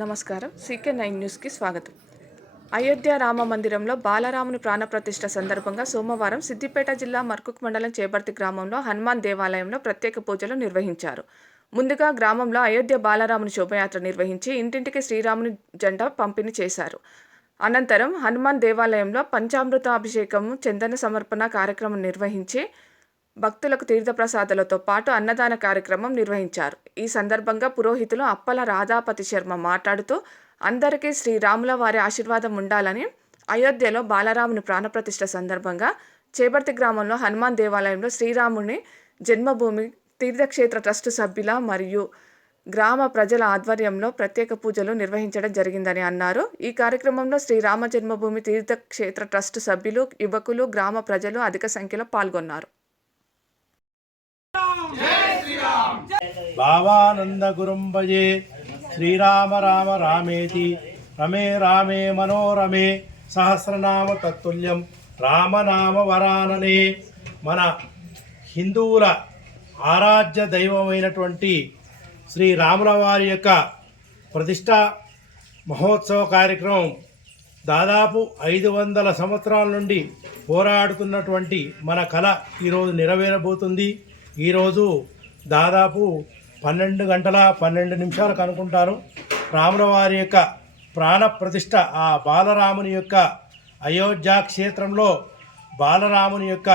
నమస్కారం. CK nine న్యూస్కి స్వాగతం. అయోధ్య రామ మందిరంలో బాలరాముని ప్రాణప్రతిష్ఠ సందర్భంగా సోమవారం సిద్దిపేట జిల్లా మర్కుక్ మండలం చేపర్తి గ్రామంలో హనుమాన్ దేవాలయంలో ప్రత్యేక పూజలు నిర్వహించారు. ముందుగా గ్రామంలో అయోధ్య బాలరాముని శోభయాత్ర నిర్వహించి ఇంటింటికి శ్రీరాముని జెండా పంపిణీ చేశారు. అనంతరం హనుమాన్ దేవాలయంలో పంచామృత అభిషేకం చందన సమర్పణ కార్యక్రమం నిర్వహించి భక్తులకు తీర్థప్రసాదాలతో పాటు అన్నదాన కార్యక్రమం నిర్వహించారు. ఈ సందర్భంగా పురోహితులు అప్పల రాధాపతి శర్మ మాట్లాడుతూ అందరికీ శ్రీరాముల వారి ఆశీర్వాదం ఉండాలని అయోధ్యలో బాలరాముని ప్రాణప్రతిష్ఠ సందర్భంగా చేపర్తి గ్రామంలో హనుమాన్ దేవాలయంలో శ్రీరాముని జన్మభూమి తీర్థక్షేత్ర ట్రస్టు సభ్యుల మరియు గ్రామ ప్రజల ఆధ్వర్యంలో ప్రత్యేక పూజలు నిర్వహించడం జరిగిందని అన్నారు. ఈ కార్యక్రమంలో శ్రీరామ జన్మభూమి తీర్థక్షేత్ర ట్రస్టు సభ్యులు యువకులు గ్రామ ప్రజలు అధిక సంఖ్యలో పాల్గొన్నారు. భావానందగురుంభయే శ్రీరామ రామ రామేతి రమే రామే మనోరమే సహస్రనామ తత్తుల్యం రామనామ వరాననే మన హిందువుల ఆరాధ్య దైవమైనటువంటి శ్రీ రాముల వారి యొక్క ప్రతిష్ట మహోత్సవ కార్యక్రమం దాదాపు ఐదు వందల సంవత్సరాల నుండి పోరాడుతున్నటువంటి మన కళ ఈరోజు నెరవేరబోతుంది. ఈరోజు దాదాపు పన్నెండు గంటల పన్నెండు నిమిషాలకు అనుకుంటాను రాములవారి యొక్క ప్రాణ ప్రతిష్ట ఆ బాలరాముని యొక్క అయోధ్య క్షేత్రంలో బాలరాముని యొక్క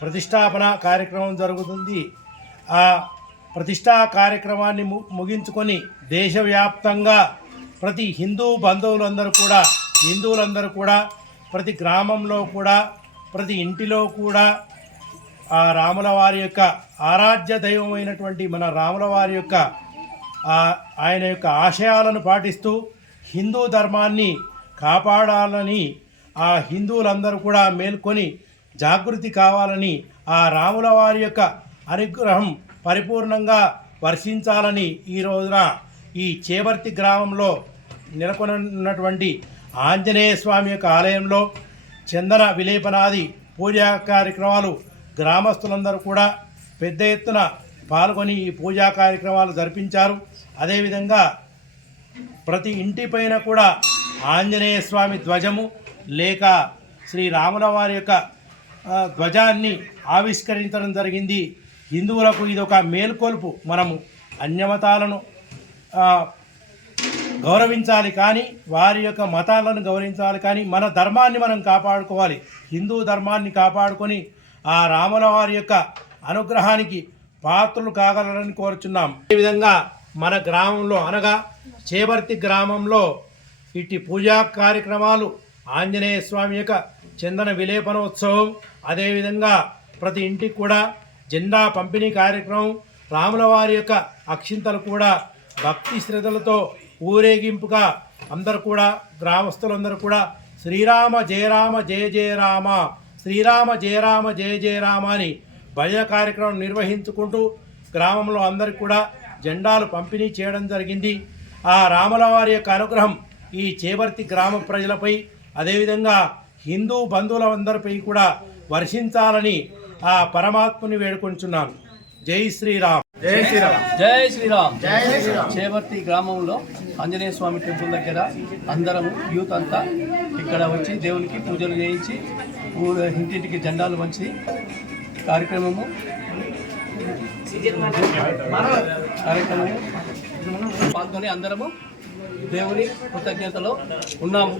ప్రతిష్టాపన కార్యక్రమం జరుగుతుంది. ఆ ప్రతిష్టా కార్యక్రమాన్ని ము ముగించుకొని దేశవ్యాప్తంగా ప్రతి హిందూ బంధువులందరూ కూడా హిందువులందరూ కూడా ప్రతి గ్రామంలో కూడా ప్రతి ఇంటిలో కూడా ఆ రాముల వారి యొక్క ఆరాధ్య దైవమైనటువంటి మన రాముల వారి యొక్క ఆయన యొక్క ఆశయాలను పాటిస్తూ హిందూ ధర్మాన్ని కాపాడాలని ఆ హిందువులందరూ కూడా మేల్కొని జాగృతి కావాలని ఆ రాముల వారి యొక్క అనుగ్రహం పరిపూర్ణంగా వర్షించాలని ఈ రోజున ఈ చేవర్తి గ్రామంలో నెలకొన్నటువంటి ఆంజనేయ స్వామి యొక్క ఆలయంలో చందన విలేపనాది పూజా కార్యక్రమాలు గ్రామస్తులందరూ కూడా పెద్ద ఎత్తున పాల్గొని ఈ పూజా కార్యక్రమాలు జరిపించారు. అదేవిధంగా ప్రతి ఇంటిపైన కూడా ఆంజనేయ స్వామి ధ్వజము లేక శ్రీ రాముల వారి యొక్క ధ్వజాన్ని ఆవిష్కరించడం జరిగింది. హిందువులకు ఇది ఒక మేల్కొల్పు. మనము అన్యమతాలను గౌరవించాలి కానీ వారి యొక్క మతాలను గౌరవించాలి కానీ మన ధర్మాన్ని మనం కాపాడుకోవాలి. హిందూ ధర్మాన్ని కాపాడుకొని ఆ రాముల వారి యొక్క అనుగ్రహానికి పాత్రలు కాగలరని కోరుచున్నాం. ఈ విధంగా మన గ్రామంలో అనగా చేబర్తి గ్రామంలో ఇట్టి పూజా కార్యక్రమాలు ఆంజనేయ స్వామి యొక్క చందన విలేపనోత్సవం అదేవిధంగా ప్రతి ఇంటికి కూడా జెండా పంపిణీ కార్యక్రమం రాముల వారి యొక్క అక్షింతలు కూడా భక్తి శ్రద్ధలతో ఊరేగింపుగా అందరూ కూడా గ్రామస్తులందరూ కూడా శ్రీరామ జయరామ జయ జయ రామ శ్రీరామ జయరామ జయ జయ రామ అని భజన కార్యక్రమం నిర్వహించుకుంటూ గ్రామంలో అందరికి కూడా జెండాలు పంపిణీ చేయడం జరిగింది. ఆ రాముల వారి యొక్క అనుగ్రహం ఈ చేబర్తి గ్రామ ప్రజలపై అదేవిధంగా హిందూ బంధువులందరిపై కూడా వర్షించాలని ఆ పరమాత్ముని వేడుకొంచున్నాను జై శ్రీరామ్. జై శ్రీరామ్. జై శ్రీరామ్. జై శ్రీరామ్. చేవర్తి గ్రామంలో ఆంజనేయ స్వామి టెంపుల్ దగ్గర అందరము యూత్ అంతా ఇక్కడ వచ్చి దేవునికి పూజలు చేయించి ఊరు ఇంటింటికి జెండాలు వంచి కార్యక్రమము కార్యక్రమము. పాల్గొని అందరము దేవుని కృతజ్ఞతలో ఉన్నాము.